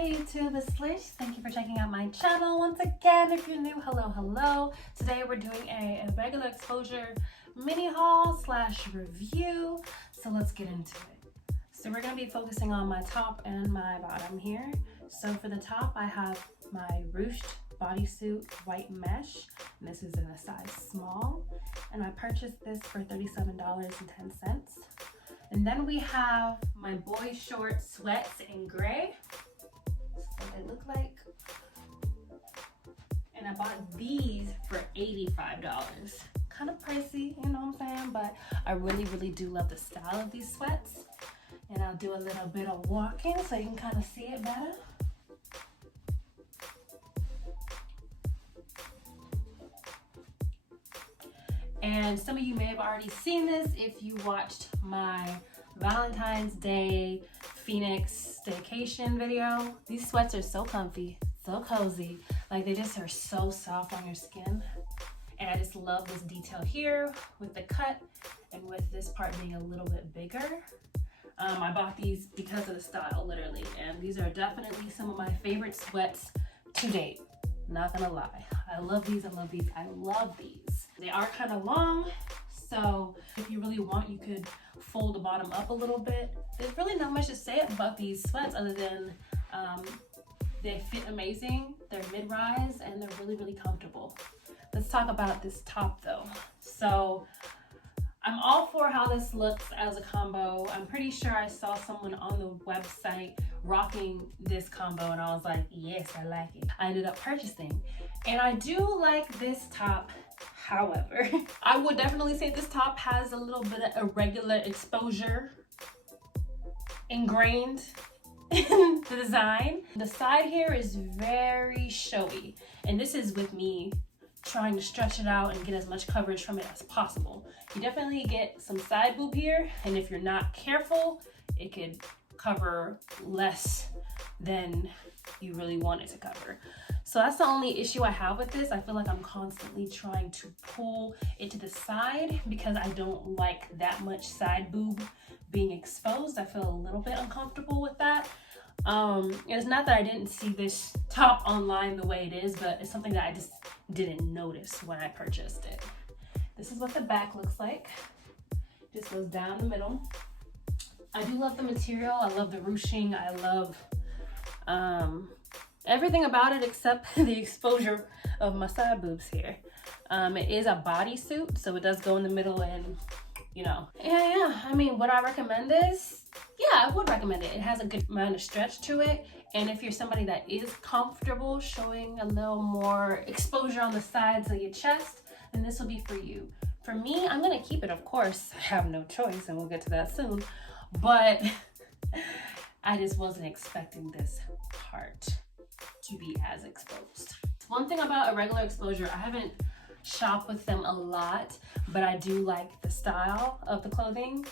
Hey YouTube, it's Lish. Thank you for checking out my channel once again. If you're new, hello. Today we're doing a regular exposure mini haul slash review. So let's get into it. So we're going to be focusing on my top and my bottom here. So for the top, I have my RUCHED bodysuit white mesh. And this is in a size small. And I purchased this for $37.10. And then we have my boy short sweats in gray. That's what they look like. And I bought these for $85. Kind of pricey, you know what I'm saying? But I really do love the style of these sweats. And I'll do a little bit of walking so you can kind of see it better. And some of you may have already seen this if you watched my Valentine's Day Phoenix staycation video. These sweats are so comfy, so cozy. Like they just are so soft on your skin. And I just love this detail here with the cut and with this part being a little bit bigger. I bought these because of the style, literally. And these are definitely some of my favorite sweats to date. Not gonna lie. I love these, I love these, I love these. They are kind of long, so if you really want, you could fold the bottom up a little bit. There's really not much to say about these sweats other than they fit amazing, they're mid-rise, and they're really comfortable. Let's talk about this top though. So I'm all for how this looks as a combo. I'm pretty sure I saw someone on the website rocking this combo and I was like, yes, I like it. I ended up purchasing. And I do like this top. However, I would definitely say this top has a little bit of irregular exposure ingrained in the design. The side here is very showy. And this is with me trying to stretch it out and get as much coverage from it as possible. You definitely get some side boob here, and if you're not careful, it could cover less than you really want it to cover. So that's the only issue I have with this. I feel like I'm constantly trying to pull it to the side because I don't like that much side boob being exposed. I feel a little bit uncomfortable with that. It's not that I didn't see this top online the way it is, but it's something that I just didn't notice when I purchased it. This is what the back looks like. Just goes down the middle. I do love the material. I love the ruching. I love everything about it except the exposure of my side boobs here. It is a bodysuit, so it does go in the middle and, you know. Yeah, I mean, would I recommend this? Yeah, I would recommend it. It has a good amount of stretch to it. And if you're somebody that is comfortable showing a little more exposure on the sides of your chest, then this will be for you. For me, I'm gonna keep it, of course. I have no choice, and we'll get to that soon. But I just wasn't expecting this part to be as exposed. One thing about Irregular Exposure, I haven't shopped with them a lot, but I do like the style of the clothing.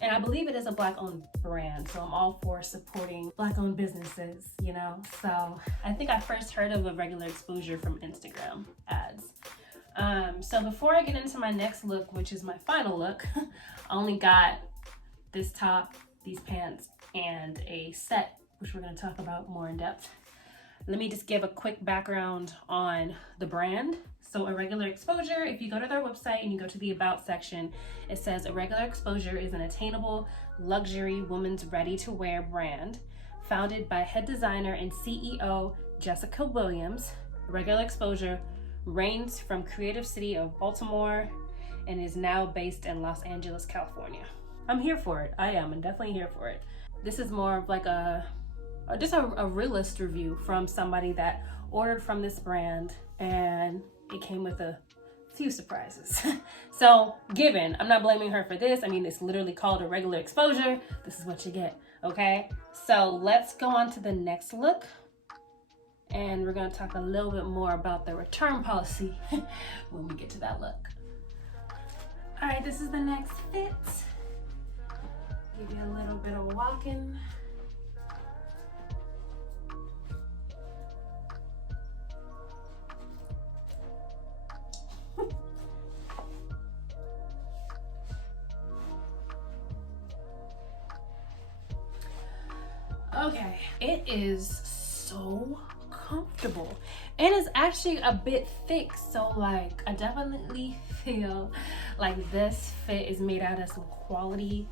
And I believe it is a Black-owned brand, so I'm all for supporting Black-owned businesses, you know? So I think I first heard of Irregular Exposure from Instagram ads. So before I get into my next look, which is my final look, I only got this top, these pants, and a set, which we're gonna talk about more in depth. Let me just give a quick background on the brand. So Irregular Exposure, if you go to their website and you go to the About section, it says Irregular Exposure is an attainable luxury women's ready-to-wear brand founded by head designer and CEO Jessica Williams. Irregular Exposure reigns from creative city of Baltimore and is now based in Los Angeles, California. I'm here for it. I am. I'm definitely here for it. This is more of like just a realist review from somebody that ordered from this brand, and it came with a few surprises. So given, I'm not blaming her for this. I mean, it's literally called Irregular Exposure. This is what you get, okay? So let's go on to the next look. And we're gonna talk a little bit more about the return policy when we get to that look. All right, this is the next fit. Give you a little bit of walking. Okay, it is so comfortable and it's actually a bit thick, so like I definitely feel like this fit is made out of some quality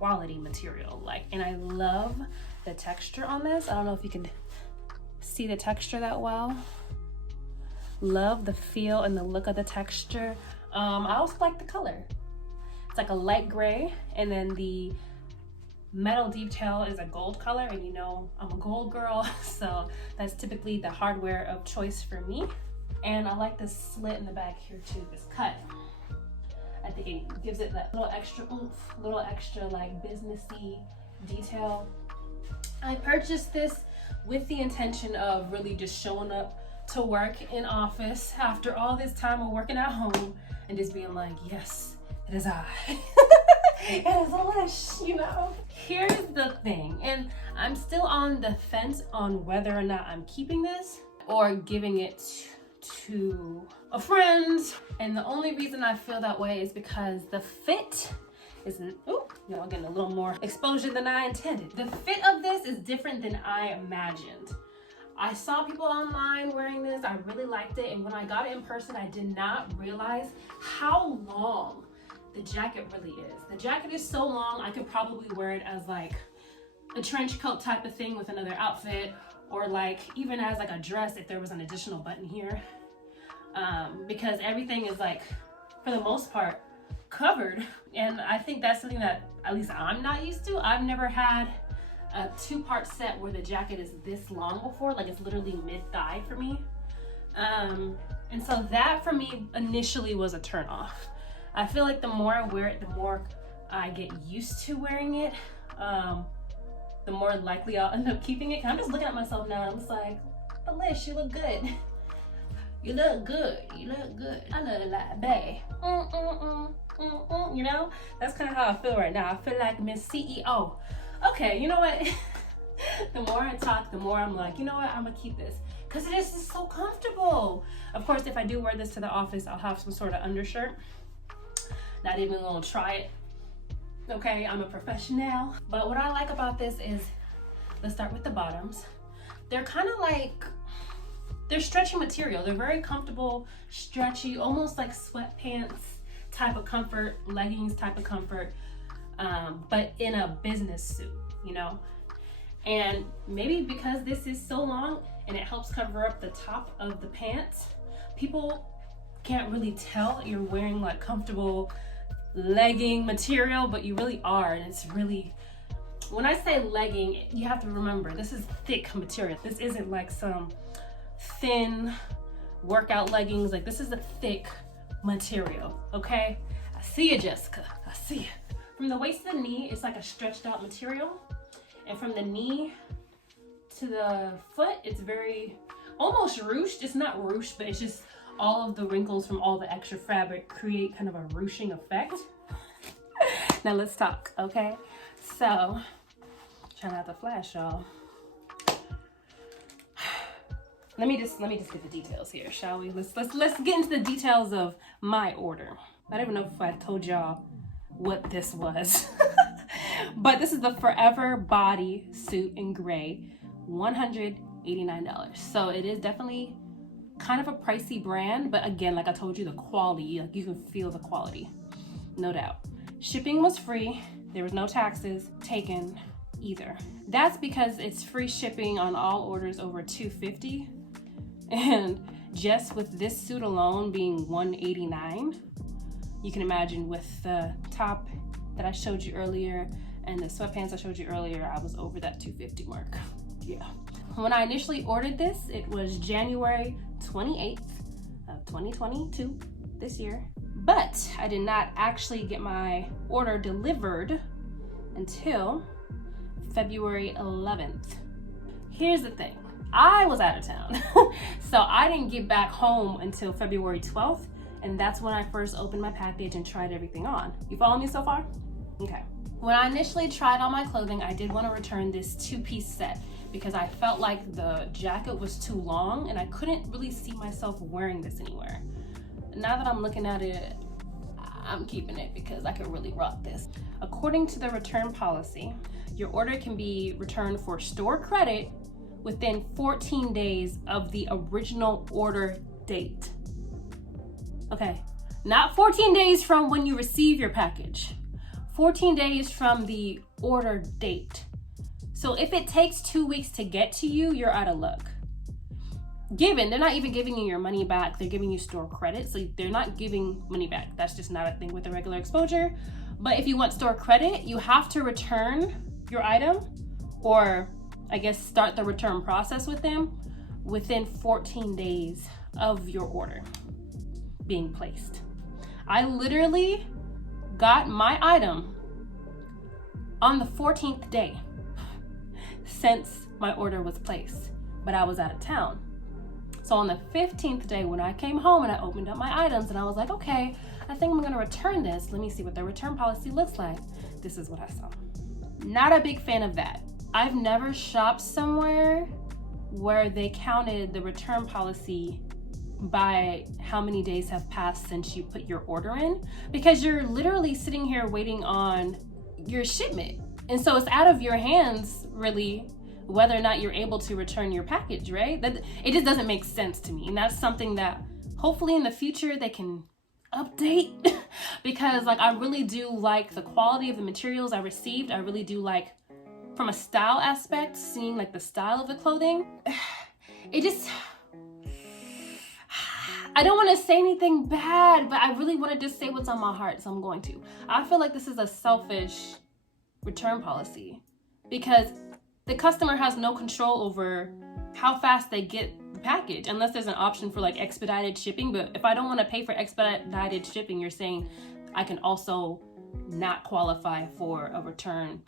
material, like, and I love the texture on this. I don't know if you can see the texture that well. Love the feel and the look of the texture. I also like the color. It's like a light gray, and then the metal detail is a gold color, and you know I'm a gold girl, so that's typically the hardware of choice for me. And I like this slit in the back here too, this cut. I think it gives it that little extra oomph, little extra like businessy detail. I purchased this with the intention of really just showing up to work in office after all this time of working at home and just being like, yes, it is I. It is a Lish, you know? Here's the thing, and I'm still on the fence on whether or not I'm keeping this or giving it to a friend. And the only reason I feel that way is because the fit isn't, I'm getting a little more exposure than I intended. The fit of this is different than I imagined. I saw people online wearing this, I really liked it, and when I got it in person, I did not realize how long the jacket really is. The jacket is so long, I could probably wear it as like a trench coat type of thing with another outfit, or like even as like a dress if there was an additional button here. Because everything is like, for the most part, covered. And I think that's something that at least I'm not used to. I've never had a two-part set where the jacket is this long before, like it's literally mid-thigh for me. And so that for me initially was a turn off. I feel like the more I wear it, the more I get used to wearing it, the more likely I'll end up keeping it. I'm just looking at myself now and I'm just like, Lish, you look good. You look good. You look good. I look like bae. You know? That's kind of how I feel right now. I feel like Miss CEO. Okay, you know what? The more I talk, the more I'm like, you know what? I'm gonna keep this because it is just so comfortable. Of course, if I do wear this to the office, I'll have some sort of undershirt. Not even gonna try it. Okay, I'm a professional. But what I like about this is, let's start with the bottoms. They're kind of like, they're stretchy material. They're very comfortable, stretchy, almost like sweatpants type of comfort, leggings type of comfort, but in a business suit, you know? And maybe because this is so long and it helps cover up the top of the pants, people can't really tell you're wearing like comfortable legging material, but you really are. And it's really, when I say legging, you have to remember this is thick material. This isn't like some thin workout leggings. Like, this is a thick material, okay? I see you, Jessica. I see you. From the waist to the knee, it's like a stretched out material. And from the knee to the foot, it's very, almost ruched. It's not ruched, but it's just all of the wrinkles from all the extra fabric create kind of a ruching effect. Now let's talk, okay? So, try not to flash, y'all. Let me just get the details here, shall we? Let's get into the details of my order. I don't even know if I told y'all what this was. But this is the Forever Body Suit in gray, $189. So it is definitely kind of a pricey brand, but again, like I told you, the quality, like you can feel the quality, no doubt. Shipping was free. There was no taxes taken either. That's because it's free shipping on all orders over $250. And just with this suit alone being $189, you can imagine with the top that I showed you earlier and the sweatpants I showed you earlier, I was over that $250 mark. Yeah. When I initially ordered this, it was January 28th of 2022, this year. But I did not actually get my order delivered until February 11th. Here's the thing. I was out of town, so I didn't get back home until February 12th, and that's when I first opened my package and tried everything on. You follow me so far? Okay. When I initially tried on my clothing, I did want to return this two-piece set because I felt like the jacket was too long and I couldn't really see myself wearing this anywhere. Now that I'm looking at it, I'm keeping it because I could really rock this. According to the return policy, your order can be returned for store credit within 14 days of the original order date. Okay, not 14 days from when you receive your package, 14 days from the order date. So if it takes 2 weeks to get to you, you're out of luck. They're not even giving you your money back, they're giving you store credit, so they're not giving money back. That's just not a thing with Irregular Exposure. But if you want store credit, you have to return your item, or I guess start the return process with them within 14 days of your order being placed. I literally got my item on the 14th day since my order was placed, but I was out of town. So on the 15th day when I came home and I opened up my items and I was like, okay, I think I'm gonna return this. Let me see what the return policy looks like. This is what I saw. Not a big fan of that. I've never shopped somewhere where they counted the return policy by how many days have passed since you put your order in, because you're literally sitting here waiting on your shipment. And so it's out of your hands, really, whether or not you're able to return your package, right? That it just doesn't make sense to me. And that's something that hopefully in the future they can update because like I really do like the quality of the materials I received. I really do like, from a style aspect, seeing like the style of the clothing. It just, I don't want to say anything bad, but I really want to just say what's on my heart, so I'm going to. I feel like this is a selfish return policy because the customer has no control over how fast they get the package, unless there's an option for like expedited shipping. But if I don't want to pay for expedited shipping, you're saying I can also not qualify for a return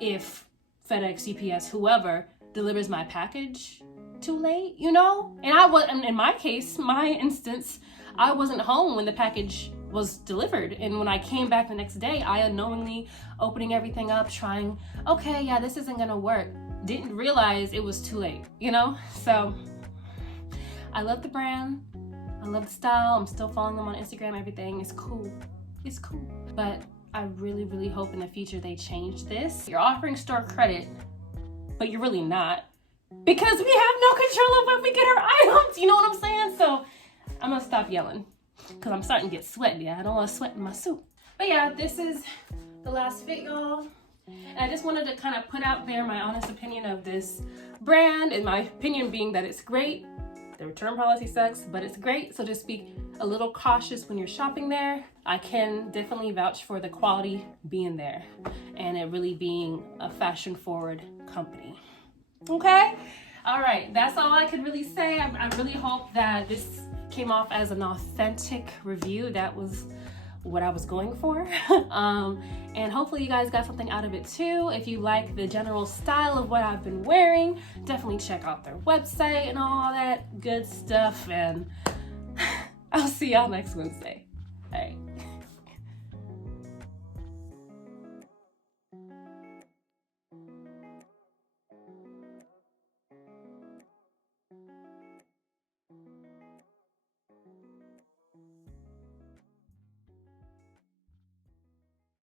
if FedEx, UPS, whoever delivers my package too late, you know? And I was, in my case, my instance, I wasn't home when the package was delivered. And when I came back the next day, I unknowingly opening everything up, trying, okay, yeah, this isn't gonna work. Didn't realize it was too late, you know? So I love the brand. I love the style. I'm still following them on Instagram, everything. It's cool. It's cool. But I really, really hope in the future they change this. You're offering store credit, but you're really not, because we have no control of when we get our items. You know what I'm saying? So I'm gonna stop yelling because I'm starting to get sweaty. I don't want to sweat in my suit. But yeah, this is the last fit, y'all. And I just wanted to kind of put out there my honest opinion of this brand, and my opinion being that it's great. The return policy sucks, but it's great. So just be a little cautious when you're shopping there. I can definitely vouch for the quality being there and it really being a fashion forward company. Okay? All right, that's all I could really say. I really hope that this came off as an authentic review. That was what I was going for. And hopefully you guys got something out of it too. If you like the general style of what I've been wearing, definitely check out their website and all that good stuff. And I'll see y'all next Wednesday. All right.